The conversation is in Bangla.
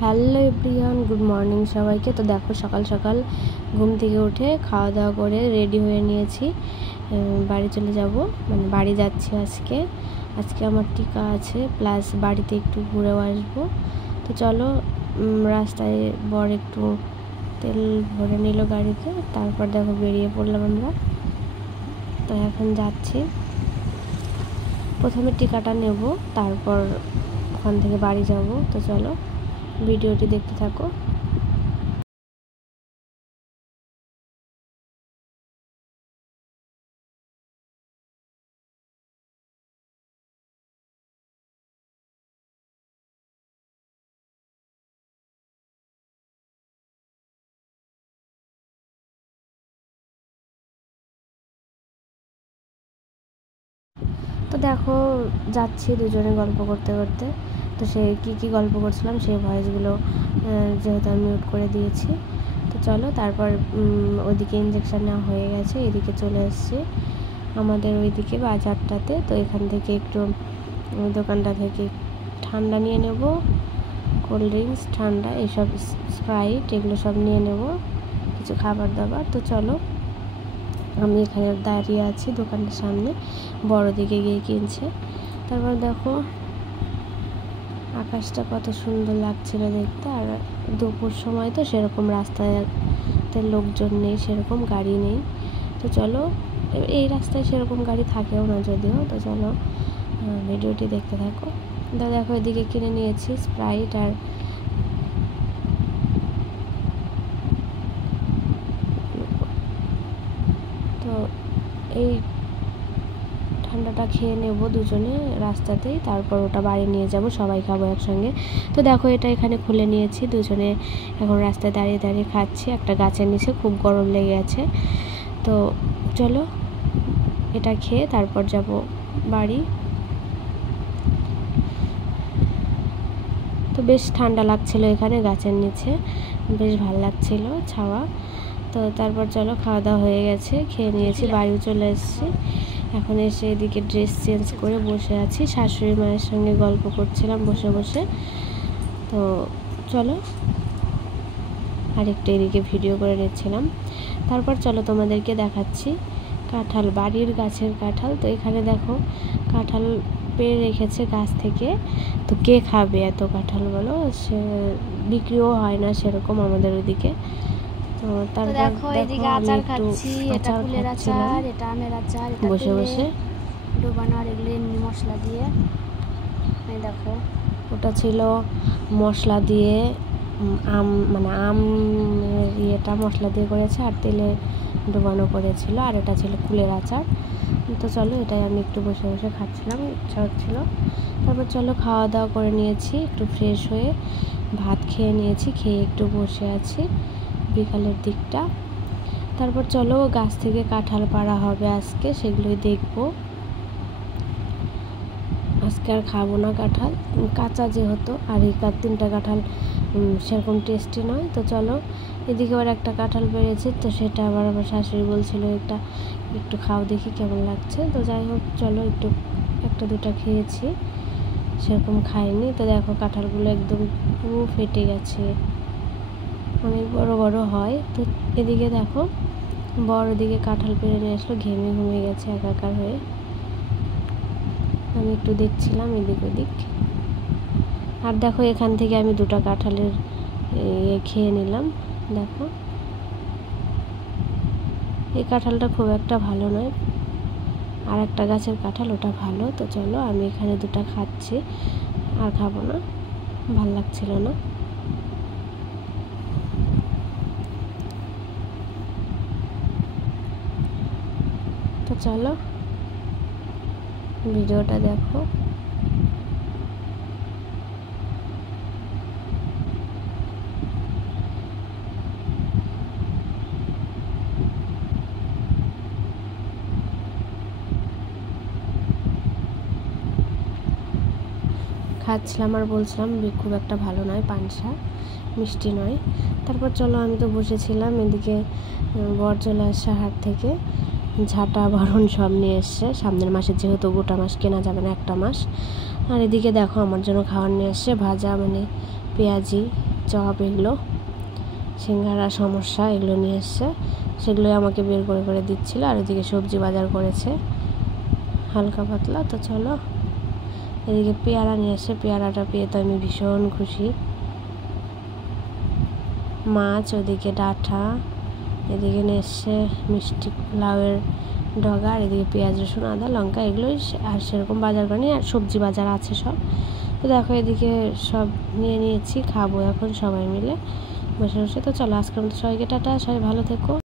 হ্যালো এভরিওয়ান, গুড মর্নিং সবাইকে। তো দেখো সকাল সকাল ঘুম থেকে উঠে খাওয়া দাওয়া করে রেডি হয়ে নিয়েছি, বাড়ি চলে যাব, মানে বাড়ি যাচ্ছি আজকে আমার টিকা আছে, প্লাস বাড়িতে একটু ঘুরেও আসবো। তো চলো, রাস্তায় বর একটু তেল ভরে নিল গাড়িতে, তারপর দেখো বেরিয়ে পড়লাম আমরা। তো এখন যাচ্ছি, প্রথমে টিকাটা নেব, তারপর ওখান থেকে বাড়ি যাব। তো চলো ভিডিওটি দেখতে থাকো। তো দেখো যাচ্ছি দুজনে গল্প করতে করতে। তো সে কী গল্প করছিলাম সেই ভয়েসগুলো যেহেতু আমি মিউট করে দিয়েছি। তো চলো, তারপর ওইদিকে ইঞ্জেকশন নেওয়া হয়ে গেছে, এদিকে চলে এসেছি আমাদের ওইদিকে বাজারটাতে। তো এখান থেকে একটু ওই দোকানটা থেকে ঠান্ডা নিয়ে নেব, কোল্ড ড্রিঙ্কস, ঠান্ডা, এইসব স্প্রাইট, এগুলো সব নিয়ে নেব, কিছু খাবার দাবার। তো চলো, আমি এখানে দাঁড়িয়ে আছি দোকানটার সামনে, বড় দিকে গিয়ে কিনছে। তারপর দেখো আকাশটা কত সুন্দর লাগছিল দেখতে, আর দুপুর সময় তো সেরকম রাস্তাতে লোকজন নেই, সেরকম গাড়ি নেই। তো চলো, এই রাস্তায় সেরকম গাড়ি থাকেও না যদিও। তো চলো ভিডিওটি দেখতে থাকো। দেখো এদিকে কিনে নিয়েছি স্প্রাইট, আর তো এই ঠান্ডাটা খেয়ে নেব দুজনে রাস্তাতেই, তারপর ওটা বাড়ি নিয়ে যাব, সবাই খাবো একসঙ্গে। তো দেখো এটা এখানে খুলে নিয়েছি, দুজনে এখন রাস্তায় দাঁড়িয়ে দাঁড়িয়ে খাচ্ছি, একটা গাছের নিচে, খুব গরম লেগে আছে। তো চলো এটা খেয়ে তারপর যাব বাড়ি। তো বেশ ঠান্ডা লাগছিল এখানে গাছের নিচে, বেশ ভালো লাগছিল ছাওয়া। তো তারপর চলো, খাওয়া দাওয়া হয়ে গেছে, খেয়ে নিয়েছি, বাড়িও চলে এসেছি। এখন এসে এদিকে ড্রেস চেঞ্জ করে বসে আছি, শাশুড়ি মায়ের সঙ্গে গল্প করছিলাম বসে বসে। তো চলো আরেকটু এদিকে ভিডিও করে নিচ্ছিলাম। তারপর চলো তোমাদেরকে দেখাচ্ছি কাঁঠাল, বাড়ির গাছের কাঁঠাল। তো এখানে দেখো কাঁঠাল পেড়ে রেখেছে গাছ থেকে। তো কে খাবে এত কাঁঠাল বলো, সে বিক্রিও হয় না সেরকম আমাদের ওইদিকে। তো তারপর দেখো এদিকে আচার খাচ্ছি, এটা কুলের আচার, এটা আমের আচার, এটা বসে বসে ডোবানো, আর এগুলো এমনি মশলা দিয়ে। এই দেখো ওটা ছিল মশলা দিয়ে, মানে আম ইয়েটা মশলা দিয়ে করেছে, আর তেলে ডোবানো করেছিল, আর এটা ছিল কুলের আচার। তো চলো এটাই আমি একটু বসে বসে খাচ্ছিলাম, ইচ্ছা হচ্ছিল। তারপর চলো খাওয়া দাওয়া করে নিয়েছি, একটু ফ্রেশ হয়ে ভাত খেয়ে নিয়েছি, খেয়ে একটু বসে আছি বিকালের দিকটা। তারপর চলো গাছ থেকে কাঁঠাল পাড়া হবে আজকে, সেগুলোই দেখবো। আজকে আর খাবো না কাঁঠাল, কাঁচা যেহেতু, আর এই 3টা কাঁঠাল সেরকম টেস্টি নয়। তো চলো এদিকে আবার একটা কাঁঠাল পেরেছে, তো সেটা আবার আমার শাশুড়ি বলছিল একটু খাও দেখি কেমন লাগছে। তো যাই হোক চলো, একটু 1-2টা খেয়েছি, সেরকম খাইনি। তো দেখো কাঁঠালগুলো একদম পুরো ফেটে গেছে, অনেক বড় বড় হয়। তো এদিকে দেখো বড় দিকে কাঁঠাল পেরে নিয়ে আসলো, ঘুমিয়ে গেছে একাকার হয়ে। আমি একটু দেখছিলাম এদিক ওদিক, আর দেখো এখান থেকে আমি 2টা কাঁঠালের খেয়ে নিলাম। দেখো এই কাঁঠালটা খুব একটা ভালো নয়, আর একটা গাছের কাঁঠাল ওটা ভালো। তো চলো আমি এখানে 2টা খাচ্ছি, আর খাবো না, ভাল লাগছিল না। তো চলো ভিডিওটা দেখো। খাচ্ছিলাম আর বলছিলাম খুব একটা ভালো নয়, পানসা মিষ্টি নয়। তারপর চলো আমি তো বসেছিলাম, এদিকে বর চলে আসছে হাট থেকে, ঝাঁটা বরণ সব নিয়ে এসছে, সামনের মাসে যেহেতু গোটা মাছ কেনা যাবে না, একটা মাস। আর এদিকে দেখো আমার জন্য খাবার নিয়ে এসছে, ভাজা মানে পেঁয়াজি, চপ, এগুলো সিঙ্গারা, সমস্যা এগুলো নিয়ে এসছে, সেগুলোই আমাকে বের করে করে দিচ্ছিল। আর ওদিকে সবজি বাজার করেছে হালকা পাতলা। তো চলো, এদিকে পেয়ারা নিয়ে এসছে, পেয়ারাটা পেয়ে তো আমি ভীষণ খুশি। মাছ, ওদিকে ডাঁটা, এদিকে নিয়ে এসছে মিষ্টি লাউয়ের ডগা, আর এদিকে পেঁয়াজ, রসুন, আদা, লঙ্কা, এগুলোই। আর সেরকম বাজার করিনি, আর সবজি বাজার আছে সব। তো দেখো এদিকে সব নিয়ে নিয়েছি, খাবো এখন সবাই মিলে বসে বসে। তো চলো, আজকের মতো সবাইকে টাটা, সবাই ভালো থেকো।